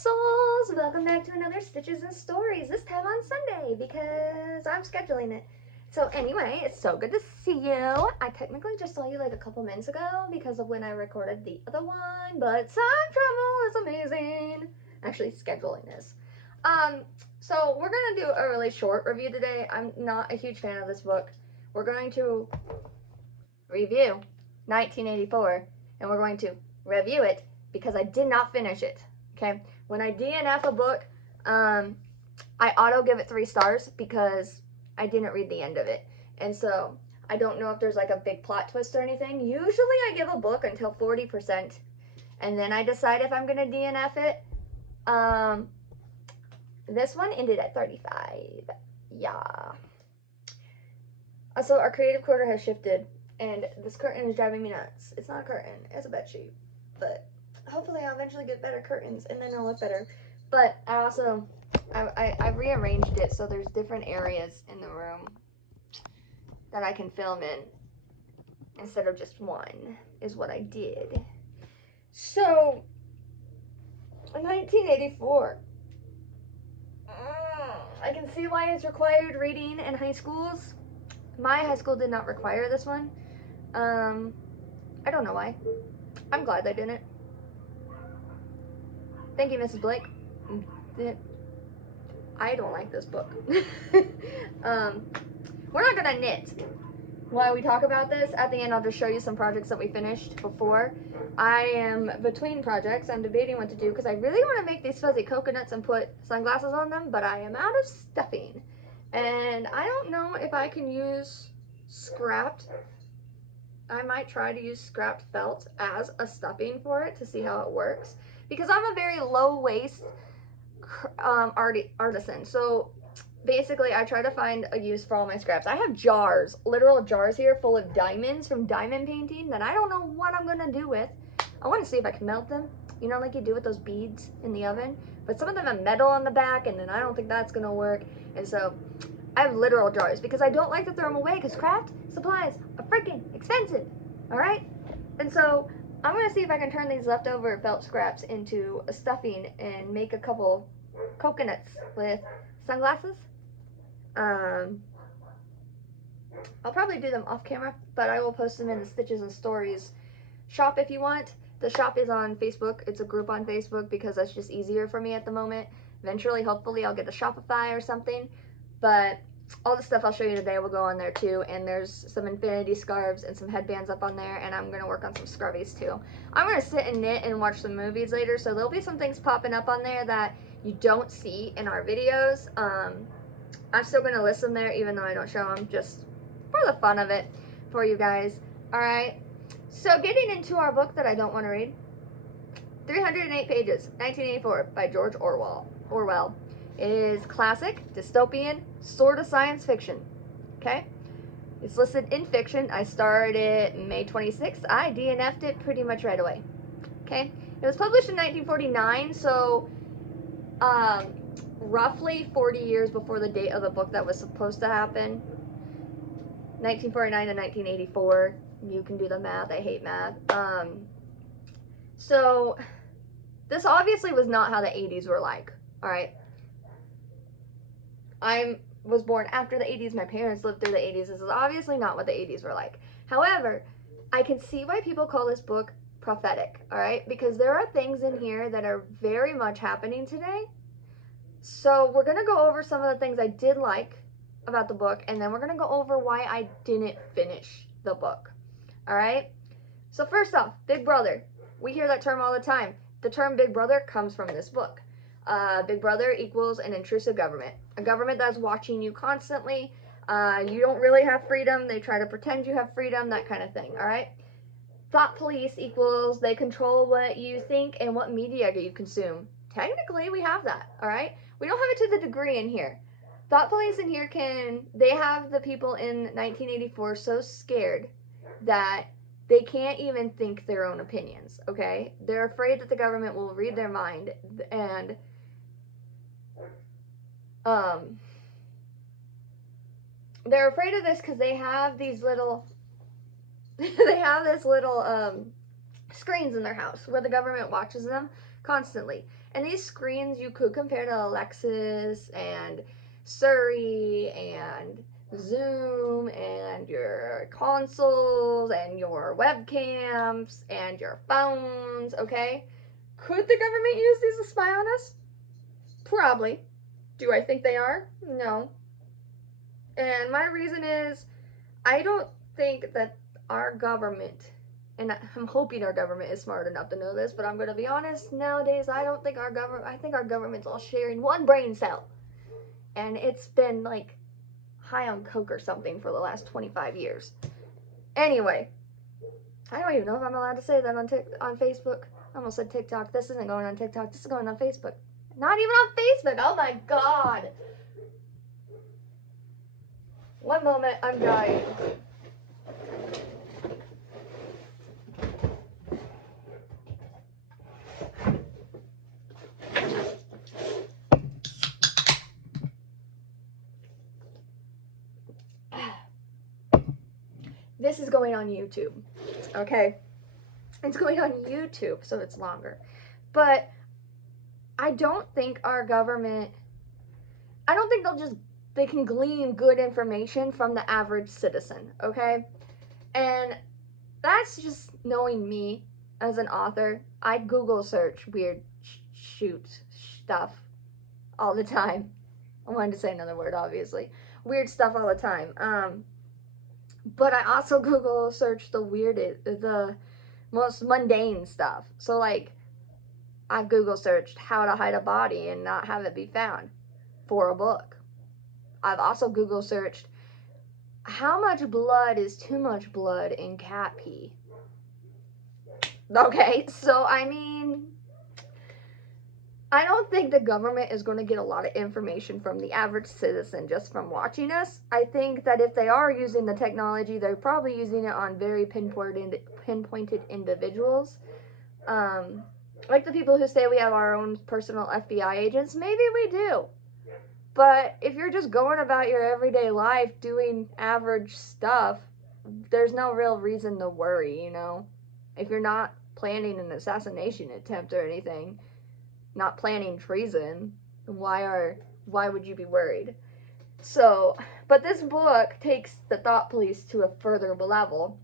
souls! Welcome back to another Stitches and Stories, this time on Sunday, because I'm scheduling it. So anyway, it's so good to see you. I technically just saw you like a couple minutes ago because of when I recorded the other one, but time travel is amazing. Actually, scheduling is. So we're going to do a really short review today. I'm not a huge fan of this book. We're going to review 1984, and we're going to review it because I did not finish it. Okay, when I DNF a book, I auto give it 3 stars because I didn't read the end of it, and so I don't know if there's like a big plot twist or anything. Usually, I give a book until 40%, and then I decide if I'm gonna DNF it. This one ended at 35. Yeah. So our creative quarter has shifted, and this curtain is driving me nuts. It's not a curtain, it's a bed sheet, but hopefully I'll eventually get better curtains and then it'll look better. But I also, I rearranged it so there's different areas in the room that I can film in instead of just one, is what I did. So, 1984. I can see why it's required reading in high schools. My high school did not require this one. I don't know why. I'm glad they didn't. Thank you, Mrs. Blake. I don't like this book. We're not gonna knit. While we talk about this, at the end I'll just show you some projects that we finished before. I am between projects. I'm debating what to do because I really want to make these fuzzy coconuts and put sunglasses on them, but I am out of stuffing. And I don't know if I can use scrapped. I might try to use scrapped felt as a stuffing for it to see how it works. Because I'm a very low waist artisan. So basically I try to find a use for all my scraps. I have jars, literal jars here full of diamonds from diamond painting that I don't know what I'm gonna do with. I want to see if I can melt them, you know, like you do with those beads in the oven. But some of them have metal on the back, and then I don't think that's gonna work. And so I have literal jars because I don't like to throw them away because craft supplies are freaking expensive, all right? And so I'm gonna see if I can turn these leftover felt scraps into a stuffing and make a couple coconuts with sunglasses. I'll probably do them off camera, but I will post them in the Stitches and Stories shop if you want. The shop is on Facebook. It's a group on Facebook because that's just easier for me at the moment. Eventually, hopefully, I'll get a Shopify or something, but all the stuff I'll show you today will go on there too, and there's some infinity scarves and some headbands up on there, and I'm going to work on some scrubbies too. I'm going to sit and knit and watch some movies later, so there'll be some things popping up on there that you don't see in our videos. I'm still going to list them there even though I don't show them, just for the fun of it for you guys. Alright, so getting into our book that I don't want to read. 308 pages, 1984, by George Orwell. It is classic, dystopian, sort of science fiction. Okay? It's listed in fiction. I started it May 26th. I DNF'd it pretty much right away. Okay? It was published in 1949, so roughly 40 years before the date of the book that was supposed to happen. 1949 to 1984. You can do the math. I hate math. So this obviously was not how the 80s were like. Alright? I was born after the 80s. My parents lived through the 80s. This is obviously not what the 80s were like. However, I can see why people call this book prophetic. Alright? Because there are things in here that are very much happening today. So we're going to go over some of the things I did like about the book, and then we're going to go over why I didn't finish the book. Alright? So first off, Big Brother. We hear that term all the time. The term Big Brother comes from this book. Big Brother equals an intrusive government. A government that's watching you constantly. You don't really have freedom. They try to pretend you have freedom, that kind of thing. Alright? Thought police equals they control what you think and what media you consume. Technically, we have that. Alright? We don't have it to the degree in here. Thought police in here they have the people in 1984 so scared that they can't even think their own opinions, okay? They're afraid that the government will read their mind, and they're afraid of this because they have these little they have this little screens in their house where the government watches them constantly. And these screens you could compare to Alexis and Siri and Zoom and your consoles and your webcams and your phones, okay? Could the government use these to spy on us? Probably. Do I think they are? No. And my reason is I don't think that our government, and I'm hoping our government is smart enough to know this, but I'm going to be honest, nowadays I don't think our government, I think our government's all sharing one brain cell. And it's been like high on coke or something for the last 25 years. Anyway, I don't even know if I'm allowed to say that on Facebook. I almost said TikTok. This isn't going on TikTok. This is going on Facebook. Not even on Facebook. Oh my God. One moment, I'm dying. This is going on YouTube, okay? It's going on YouTube, so it's longer. But I don't think our government, I don't think they can glean good information from the average citizen, okay? And that's just knowing me as an author. I Google search weird stuff all the time. I wanted to say another word, obviously. Weird stuff all the time. But I also Google search the most mundane stuff. So like, I've Google searched how to hide a body and not have it be found for a book. I've also Google searched how much blood is too much blood in cat pee. Okay, so I mean, I don't think the government is going to get a lot of information from the average citizen just from watching us. I think that if they are using the technology, they're probably using it on very pinpointed individuals. Like the people who say we have our own personal FBI agents, maybe we do. But if you're just going about your everyday life doing average stuff, there's no real reason to worry, you know? If you're not planning an assassination attempt or anything, not planning treason, why would you be worried? So, but this book takes the thought police to a further level,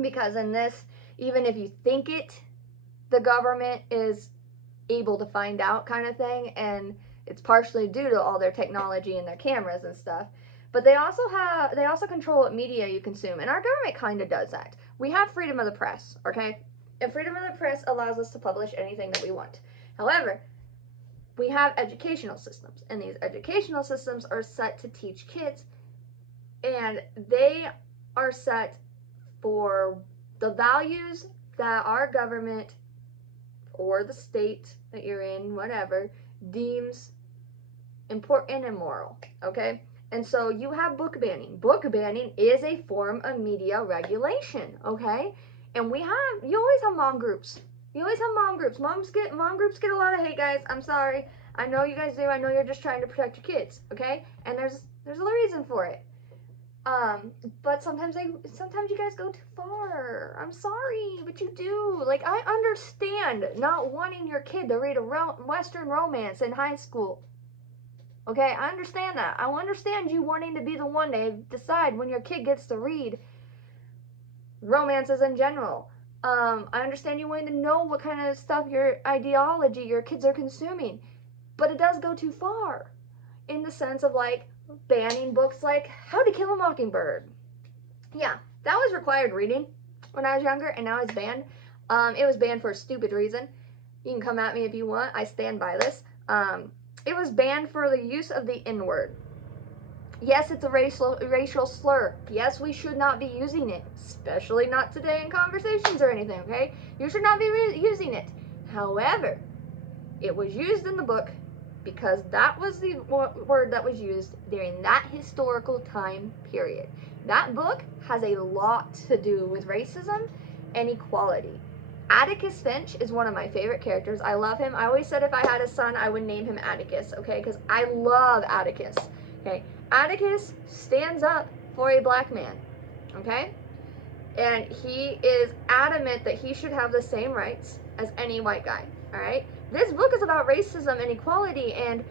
because in this, even if you think it, the government is able to find out kind of thing, and it's partially due to all their technology and their cameras and stuff. But they also control what media you consume, and our government kind of does that. We have freedom of the press, okay? And freedom of the press allows us to publish anything that we want. However, we have educational systems, and these educational systems are set to teach kids, and they are set for the values that our government or the state that you're in, whatever, deems important and moral, okay? And so you have book banning. Book banning is a form of media regulation, okay? And you always have mom groups. You always have mom groups. Mom groups get a lot of hate, guys. I'm sorry. I know you guys do. I know you're just trying to protect your kids, okay? And there's a reason for it. But sometimes you guys go too far. I'm sorry, but you do. Like, I understand not wanting your kid to read a Western romance in high school. Okay, I understand that. I understand you wanting to be the one to decide when your kid gets to read romances in general. I understand you wanting to know what kind of stuff your ideology your kids are consuming. But it does go too far. In the sense of, like, banning books like How to Kill a Mockingbird. Yeah, that was required reading when I was younger, and now it's banned. It was banned for a stupid reason. You can come at me if you want. I stand by this. It was banned for the use of the N-word. Yes, it's a racial slur. Yes, we should not be using it, especially not today in conversations or anything, okay? You should not be using it. However, it was used in the book because that was the word that was used during that historical time period. That book has a lot to do with racism and equality. Atticus Finch is one of my favorite characters. I love him. I always said if I had a son, I would name him Atticus, okay? Because I love Atticus, okay? Atticus stands up for a black man, okay? And he is adamant that he should have the same rights as any white guy, all right? This book is about racism and equality, and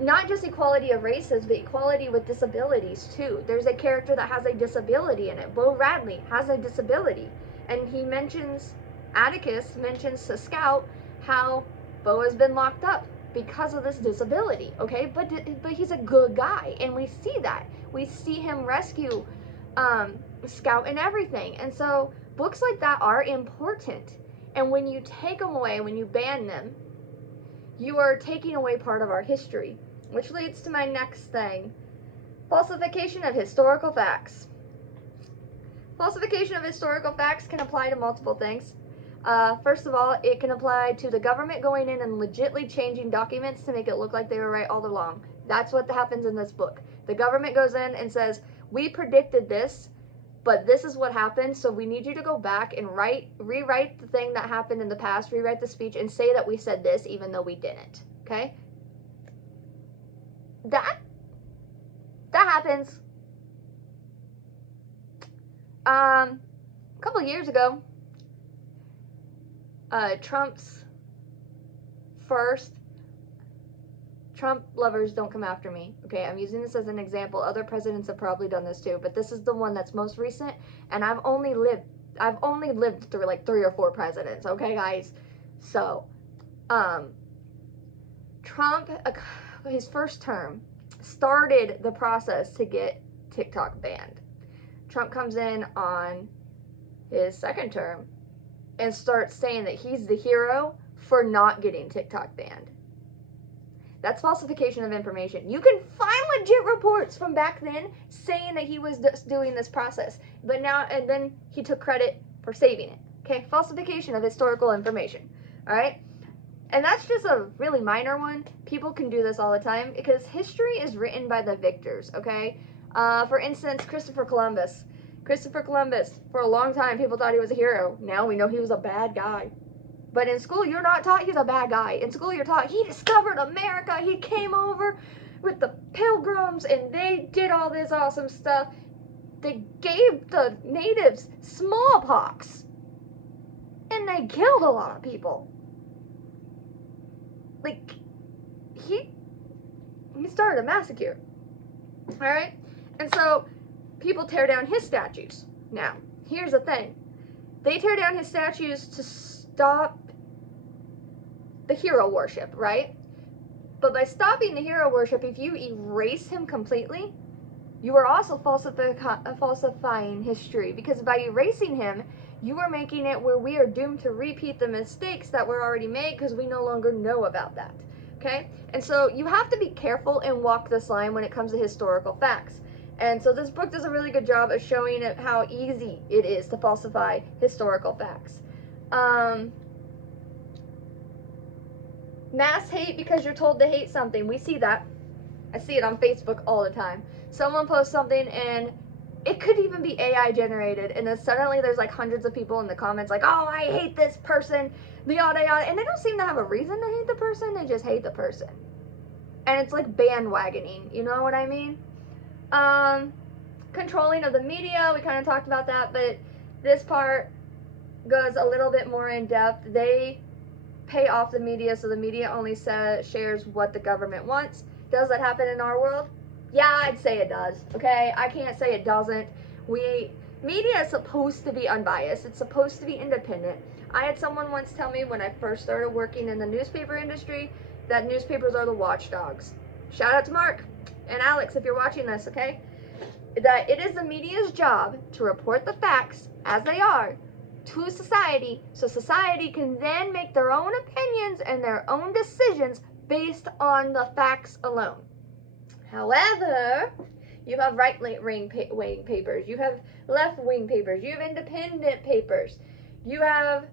not just equality of races, but equality with disabilities too. There's a character that has a disability in it. Bo Radley has a disability, and he mentions, Atticus mentions to Scout how Bo has been locked up because of this disability, okay? But he's a good guy, and we see that. We see him rescue Scout and everything. And so books like that are important. And when you take them away, when you ban them, you are taking away part of our history, which leads to my next thing. Falsification of historical facts. Falsification of historical facts can apply to multiple things. First of all, it can apply to the government going in and legitly changing documents to make it look like they were right all along. That's what happens in this book. The government goes in and says, we predicted this, but this is what happened, so we need you to go back and rewrite the thing that happened in the past, rewrite the speech, and say that we said this even though we didn't, okay? That happens. A couple years ago, Trump lovers don't come after me, okay? I'm using this as an example. Other presidents have probably done this too, but this is the one that's most recent, and I've only lived through like 3 or 4 presidents, okay, guys? So, Trump, his first term, started the process to get TikTok banned. Trump comes in on his second term and starts saying that he's the hero for not getting TikTok banned. That's falsification of information. You can find legit reports from back then saying that he was doing this process, but now, and then he took credit for saving it. Okay, falsification of historical information. All right, and that's just a really minor one. People can do this all the time because history is written by the victors. Okay, for instance, Christopher Columbus. Christopher Columbus, for a long time, people thought he was a hero. Now we know he was a bad guy. But in school, you're not taught he's a bad guy. In school, you're taught he discovered America. He came over with the Pilgrims, and they did all this awesome stuff. They gave the natives smallpox, and they killed a lot of people. Like, he started a massacre. All right? And so people tear down his statues. Now, here's the thing. They tear down his statues to stop the hero worship, right? But by stopping the hero worship, if you erase him completely, you are also falsifying history, because by erasing him, you are making it where we are doomed to repeat the mistakes that were already made because we no longer know about that, okay? And so you have to be careful and walk this line when it comes to historical facts. And so this book does a really good job of showing how easy it is to falsify historical facts. Mass hate because you're told to hate something. We see that. I see it on Facebook all the time. Someone posts something and it could even be AI generated, and then suddenly there's like hundreds of people in the comments like, oh, I hate this person, yada yada, and they don't seem to have a reason to hate the person, they just hate the person. And it's like bandwagoning, you know what I mean? Controlling of the media, we kind of talked about that, but this part goes a little bit more in depth. They pay off the media, so the media only shares what the government wants. Does that happen in our world? Yeah, I'd say it does, okay? I can't say it doesn't. Media is supposed to be unbiased. It's supposed to be independent. I had someone once tell me when I first started working in the newspaper industry that newspapers are the watchdogs. Shout out to Mark and Alex if you're watching this, okay? That it is the media's job to report the facts as they are to society, so society can then make their own opinions and their own decisions based on the facts alone. However, you have right-wing papers, you have left-wing papers, you have independent papers, you have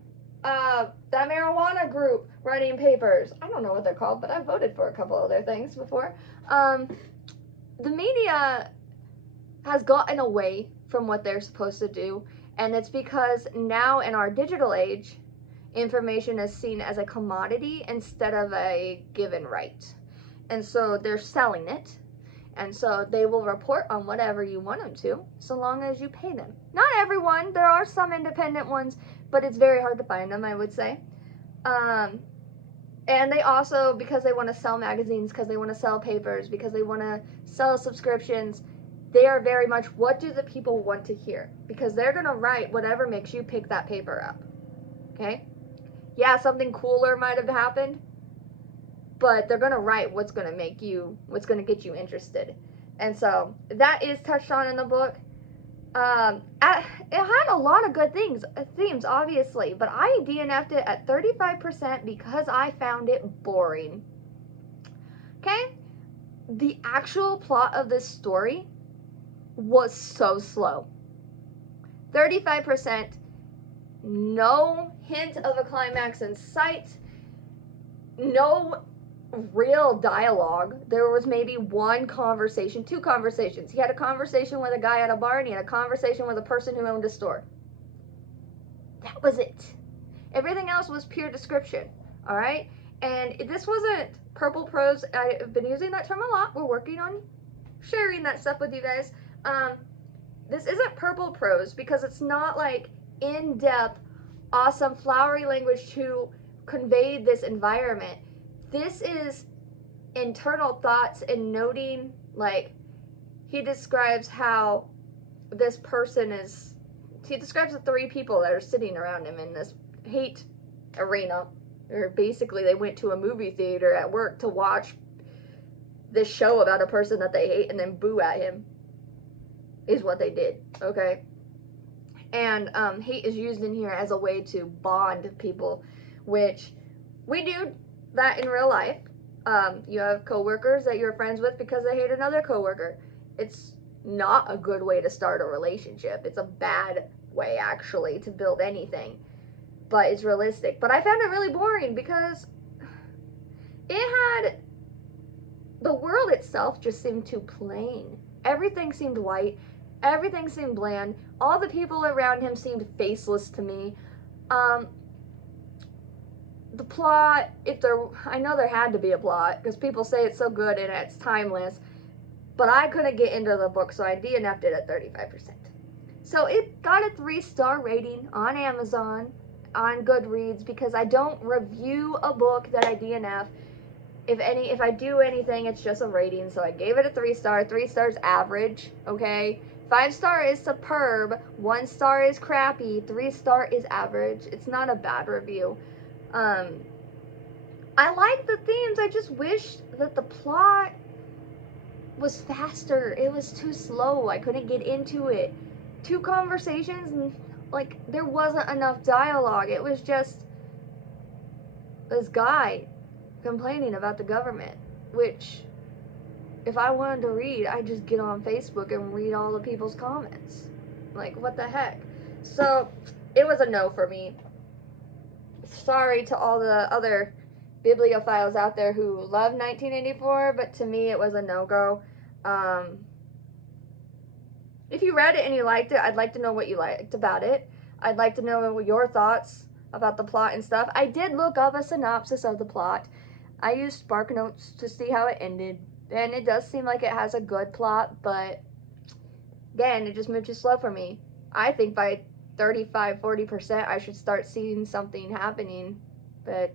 the marijuana group writing papers. I don't know what they're called, but I've voted for a couple other things before. The media has gotten away from what they're supposed to do, and it's because now in our digital age, information is seen as a commodity instead of a given right. And so they're selling it. And so they will report on whatever you want them to, so long as you pay them. Not everyone, there are some independent ones, but it's very hard to find them, I would say. And they also, because they want to sell magazines, because they want to sell papers, because they want to sell subscriptions, they are very much, what do the people want to hear? Because they're going to write whatever makes you pick that paper up. Okay? Yeah, something cooler might have happened, but they're going to write what's going to make you, what's going to get you interested. And so that is touched on in the book. It had a lot of good themes, obviously, but I DNF'd it at 35% because I found it boring. Okay? The actual plot of this story was so slow. 35%, no hint of a climax in sight, no real dialogue. There was maybe one conversation, two conversations. He had a conversation with a guy at a bar, and he had a conversation with a person who owned a store. That was it. Everything else was pure description. All right? And this wasn't purple prose. I've been using that term a lot. We're working on sharing that stuff with you guys. This isn't purple prose because it's not like in-depth, awesome, flowery language to convey this environment. This is internal thoughts and noting, like, he describes how this person is, he describes the three people that are sitting around him in this hate arena, or basically they went to a movie theater at work to watch this show about a person that they hate and then boo at him, is what they did, okay? And hate is used in here as a way to bond people, which we do that in real life. You have coworkers that you're friends with because they hate another coworker. It's not a good way to start a relationship. It's a bad way, actually, to build anything. But it's realistic. But I found it really boring because it had, the world itself just seemed too plain. Everything seemed white. Everything seemed bland. All the people around him seemed faceless to me. The plot, I know there had to be a plot, because people say it's so good and it's timeless, but I couldn't get into the book, so I DNF'd it at 35%. So it got a 3-star rating on Amazon, on Goodreads, because I don't review a book that I DNF. If I do anything, it's just a rating, so I gave it a 3-star. 3 stars average, okay? 5-star is superb, 1 star is crappy, 3-star is average. It's not a bad review. I like the themes, I just wish that the plot was faster. It was too slow, I couldn't get into it. 2 conversations, and like, there wasn't enough dialogue. It was just this guy complaining about the government, which, if I wanted to read, I'd just get on Facebook and read all the people's comments. Like, what the heck? So, it was a no for me. Sorry to all the other bibliophiles out there who love 1984, but to me it was a no-go. If you read it and you liked it, I'd like to know what you liked about it. I'd like to know your thoughts about the plot and stuff. I did look up a synopsis of the plot. I used SparkNotes to see how it ended, and it does seem like it has a good plot, but again, it just moved too slow for me. I think by 35-40% I should start seeing something happening, but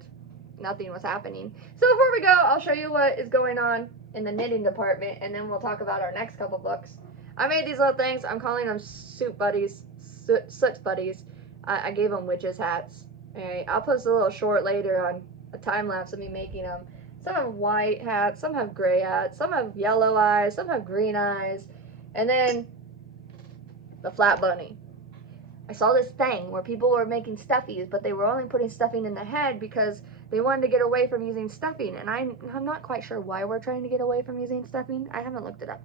nothing was happening. So before we go, I'll show you what is going on in the knitting department, and then we'll talk about our next couple books. I made these little things. I'm calling them soot buddies. Soot buddies. I gave them witches hats. Alright, I'll post a little short later on a time lapse of me making them. Some have white hats, some have gray hats, some have yellow eyes, some have green eyes, and then the flat bunny. I saw this thing where people were making stuffies, but they were only putting stuffing in the head because they wanted to get away from using stuffing, and I'm not quite sure why we're trying to get away from using stuffing. I haven't looked it up.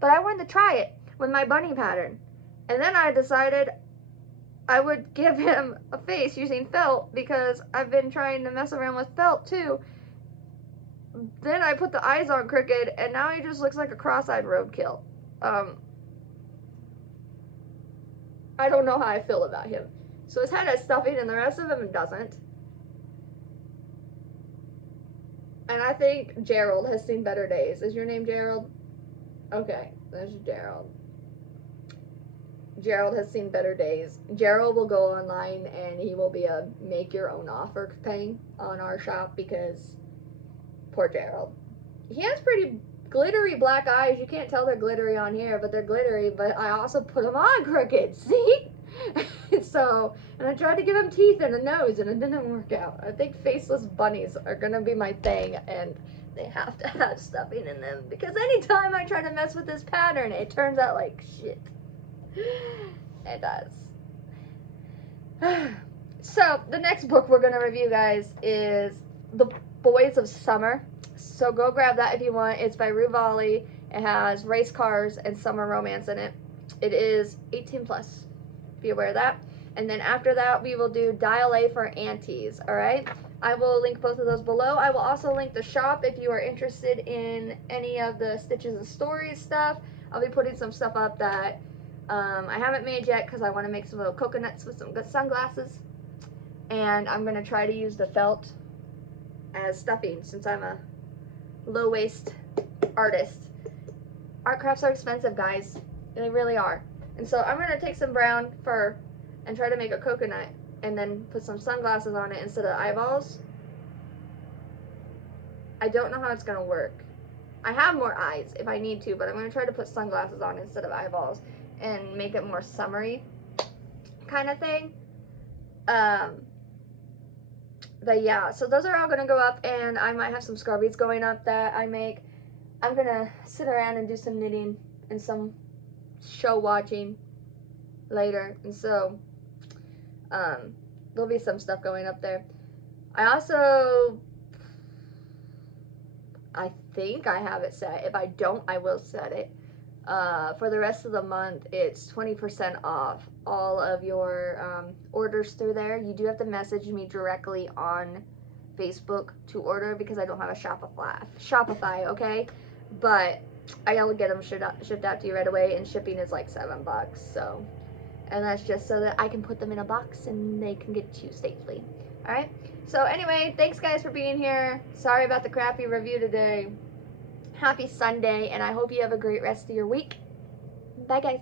But I wanted to try it with my bunny pattern. And then I decided I would give him a face using felt because I've been trying to mess around with felt too. Then I put the eyes on crooked, and now he just looks like a cross-eyed roadkill. I don't know how I feel about him. So his head has stuffing and the rest of him doesn't. And I think Gerald has seen better days. Is your name Gerald? Okay, there's Gerald. Gerald has seen better days. Gerald will go online and he will be a make your own offer thing on our shop because poor Gerald. He has pretty glittery black eyes. You can't tell they're glittery on here, but they're glittery. But I also put them on crooked. See? So, and I tried to give him teeth and a nose, and it didn't work out. I think faceless bunnies are gonna be my thing, and they have to have stuffing in them because anytime I try to mess with this pattern, it turns out like shit. It does. So, the next book we're gonna review, guys, is The Boys of Summer. So go grab that if you want. It's by Ruvali. It has race cars and summer romance in it. It is 18 plus. Be aware of that. And then after that, we will do Dial A for Aunties. All right. I will link both of those below. I will also link the shop if you are interested in any of the Stitches and Stories stuff. I'll be putting some stuff up that I haven't made yet because I want to make some little coconuts with some good sunglasses. And I'm going to try to use the felt as stuffing since I'm a low waist artist. Art crafts are expensive, guys. They really are. And so I'm gonna take some brown fur and try to make a coconut and then put some sunglasses on it instead of eyeballs. I don't know how it's gonna work. I have more eyes if I need to, but I'm gonna try to put sunglasses on instead of eyeballs and make it more summery kind of thing. But yeah, so those are all gonna go up, and I might have some scarbies going up that I make. I'm gonna sit around and do some knitting and some show watching later, and so there'll be some stuff going up there. I think I have it set. If I don't, I will set it. For the rest of the month, it's 20% off all of your orders through there. You do have to message me directly on Facebook to order because I don't have a Shopify, okay? But I'll get them shipped out to you right away, and shipping is like $7. So, and that's just so that I can put them in a box and they can get to you safely. All right. So anyway, thanks guys for being here. Sorry about the crappy review today. Happy Sunday, and I hope you have a great rest of your week. Bye, guys.